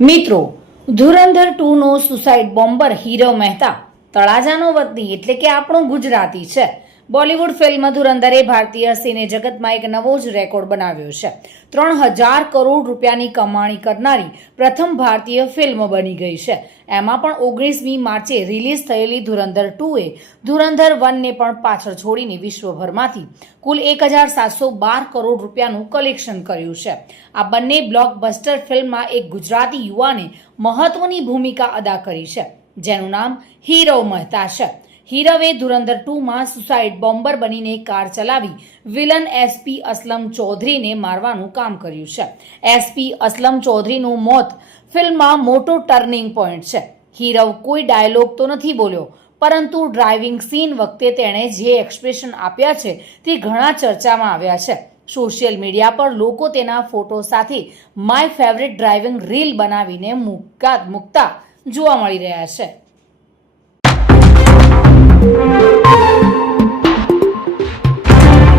મિત્રો, ધુરંધર 2નો suicide bomber હીરવ Mehta તળાજાનો વતની એટલે કે આપણો ગુજરાતી છે. બોલિવૂડ ફિલ્મ ધુરંધરે ભારતીય સિને જગતમાં એક નવો જ રેકોર્ડ બનાવ્યો છે. 3000 કરોડ રૂપિયાની કમાણી કરનારી પ્રથમ ભારતીય ફિલ્મ બની ગઈ છે. એમાં પણ 19મી માર્ચે રિલીઝ થયેલી ધુરંધર 2એ ધુરંધર 1ને પણ પાછળ છોડીને વિશ્વભરમાંથી કુલ 1712 કરોડ રૂપિયાનું કલેક્શન કર્યું છે. આ બંને બ્લોકબસ્ટર ફિલ્મમાં એક ગુજરાતી યુવાને મહત્વની ભૂમિકા અદા કરી છે, જેનું નામ હીરવ મહેતા છે. હીરવે ધુરંધર 2માં સુસાઇડ બોમ્બર બનીને કાર ચલાવી વિલન એસપી અસલમ ચૌધરીને મારવાનું કામ કર્યું છે. એસપી અસલમ ચૌધરીનું મોત ફિલ્મમાં મોટો ટર્નિંગ પોઈન્ટ છે. હીરવ કોઈ ડાયલોગ તો નથી બોલ્યો, પરંતુ ડ્રાઇવિંગ સીન વખતે તેણે જે એક્સપ્રેશન આપ્યા છે તે ઘણા ચર્ચામાં આવ્યા છે. સોશિયલ મીડિયા પર લોકો તેના ફોટો સાથે માય ફેવરિટ ડ્રાઇવિંગ રીલ બનાવીને મૂકતા જોવા મળી રહ્યા છે.